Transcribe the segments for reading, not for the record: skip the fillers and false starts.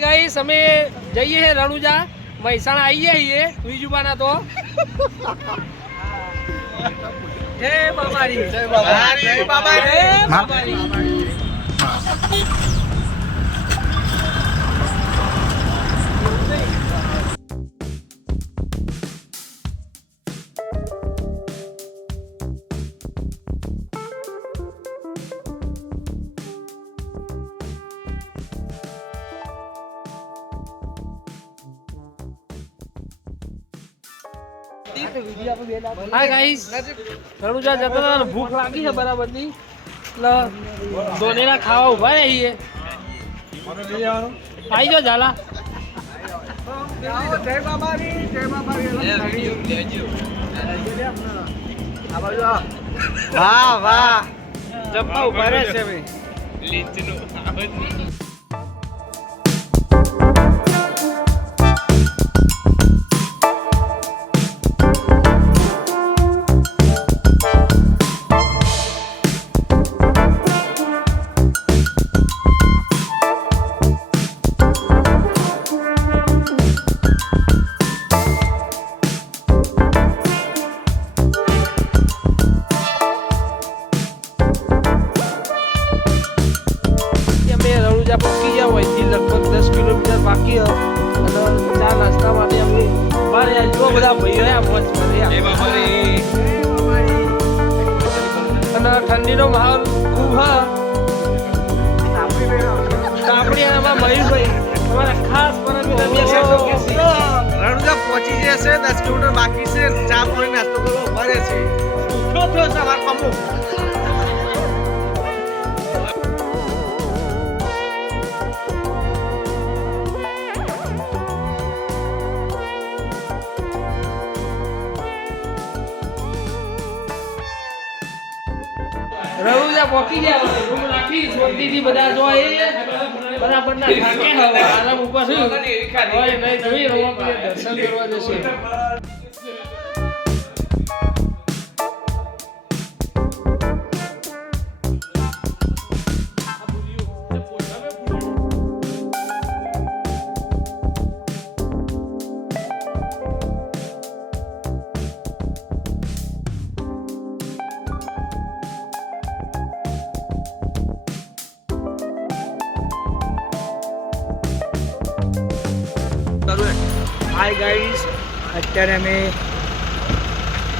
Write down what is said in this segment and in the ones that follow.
Guys અમે જઈએ છે રણુજા મહેસાણા આવીએ છીએ વિજુબાના તો જય બાબારી જય બાબારી જય બાબારી હાય ગાઈસ રણુજા જતા ભૂખ લાગી છે બરાબર ની એટલે દોનેરા ખાવા ઉભા રહીએ આવી જાઓ ઝાલા જય બાબારી વાહ વાહ જપ્પા ઉભા રહે છે ભાઈ પહોંચી ગયા હોય લગભગ 10 કિલોમીટર બાકી અને ચા નાસ્તા માટે અમે બહાર જો બધા ભાઈઓ અને ઠંડીનો માહોલ ખૂબ આપણી એમાં મયુરભાઈ તમારા ખાસ રણુજા પહોંચી જશે 10 કિલોમીટર બાકી છે ચા પાણી નાસ્તો કરવો ભરે છે સવાર પમો રણુજા પહોંચી ગયા રૂમ રાખી શાંતિથી બધા જો બરાબર ના થાકે હવે આરામ ઉપર છે હોય નહીં જોઈ રવા દર્શન કરવા જશે હાય ગાઈસ અત્યારે અમે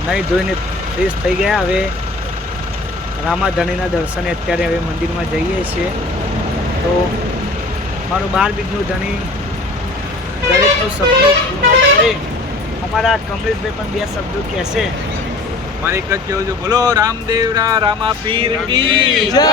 નહીં ધોઈને ફ્રેશ થઈ ગયા હવે રામાધણીના દર્શને અત્યારે હવે મંદિરમાં જઈએ છીએ તો મારું 12 બીજનું ધણી દરેકનું સપનું પૂર્ણ કરે અમારા કમલેશભાઈ પણ 2 શબ્દો કહેશે મારે એક જ કહેવું છે બોલો રામદેવરા રામા પીર કી જય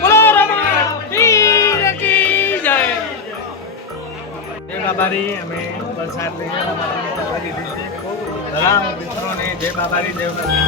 બોલો રમા પીર કી જય. જય બાબારી. અમે પ્રસાદ લઈને બાબાની લીધી છે. તમામ મિત્રોને જય બાબારી. જય બાબારી.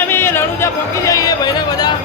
અમે રણુજા પહોંચી જઈએ ભાઈને બધા.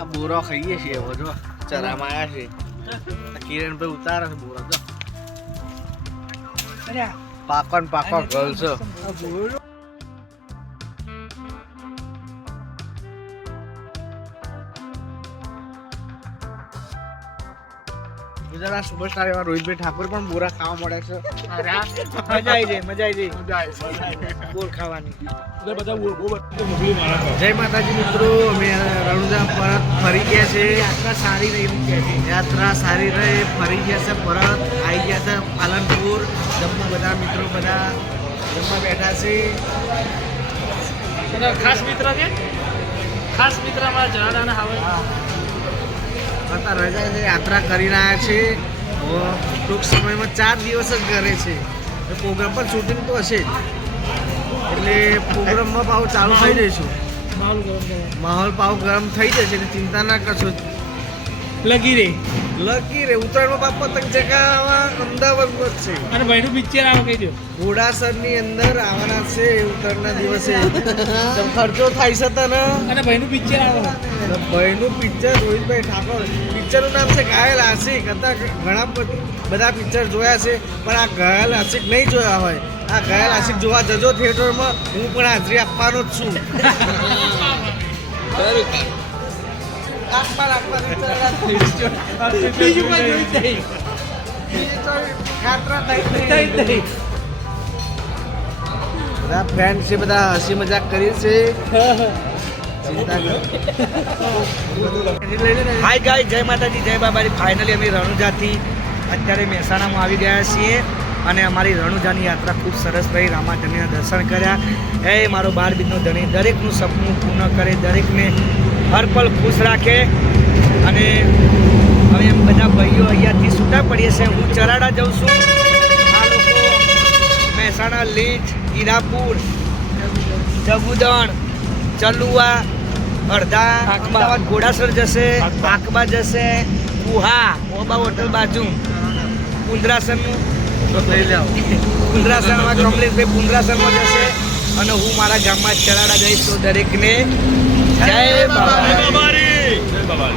આ બોરો ખાઈએ છીએ હવે જો ચરામાં આવ્યા છે. કિરણભાઈ ઉતારે છે બોરો તો પાકો ને પાકો ગલ છે. ગુજરાતના સુપરસ્ટાર એવા રોહિતભાઈ ઠાકોર પણ બોરા ખાવા મળે છે. મજા આવી જાય, મજા આવી જાય બોર ખાવાની. જય માતાજી મિત્રો. અમે રણુજા પરત ફરી ગયા છે. યાત્રા સારી રહી. યાત્રા સારી રહે. ફરી ગયા છે પરત. આવી ગયા છે પાલનપુર જમવા. બધા મિત્રો બધા જમવા બેઠા છે. ખાસ મિત્ર છે. ખાસ મિત્ર અમારા જણાના આવે. અત્યારે રજા છે. યાત્રા કરી રહ્યા છે. ટૂંક સમયમાં 4 દિવસ જ કરે છે. પ્રોગ્રામ પર શૂટિંગ તો હશે જ. એટલે પ્રોગ્રામમાં પાવ ચાલુ થઈ જઈશું. માહોલ પાવ ગરમ થઈ જશે એટલે ચિંતા ના કરશો. લગી રે ઉત્તરાયણમાં બાપ પતંગ ચગાવવા અમદાવાદમાં જ છે. અને ભાઈનું પિક્ચર આવો કહી દો. ઘોડાસરની અંદર આવવાના છે ઉત્તરાયણના દિવસે. ખર્ચો થાય છે તને. અને ભાઈનું પિક્ચર આવો. ભાઈનું પિક્ચર રોહિતભાઈ ઠાકોર. પિક્ચરનું નામ છે ઘાયલ આશિક. હતા ઘણા બધા પિક્ચર જોયા છે પણ આ ઘાયલ આશિક નહીં જોયા હોય. આ ઘાયલ આશિક જોવા જજો થિયેટરમાં. હું પણ હાજરી આપવાનો જ છું. બીજું બધા ફ્રેન્ડ છે, બધા હસી મજાક કરી છે. હાય ગાય, જય માતાજી, જય બાબાજી. ફાઇનલી અમે રણુજાથી અત્યારે મહેસાણામાં આવી ગયા છીએ અને અમારી રણુજાની યાત્રા ખૂબ સરસ રહી. રામાધણીના દર્શન કર્યા. હે મારો 12 બીજનો ધણી દરેકનું સપનું પૂર્ણ કરે, દરેકને હર પલ ખુશ રાખે. અને હવે એમ બધા ભાઈઓ અહીંયાથી છૂટા પડીએ છીએ. હું ચરાડા જાઉં છું. આ લોકો મહેસાણા, લીંચ, હીરાપુર, જગુદણ, ચલુવા, અડધા અમદાવાદ ઘોડાસર જશે, આકબા જશે, કુહા ઓબા હોટલ બાજુ, પુંદરાસનનું પુંદરાસનમાં કમલેશભાઈ પુંદરાસનમાં જશે અને હું મારા ગામમાં ચરાડા જઈશ. તો દરેકને જય બાબા.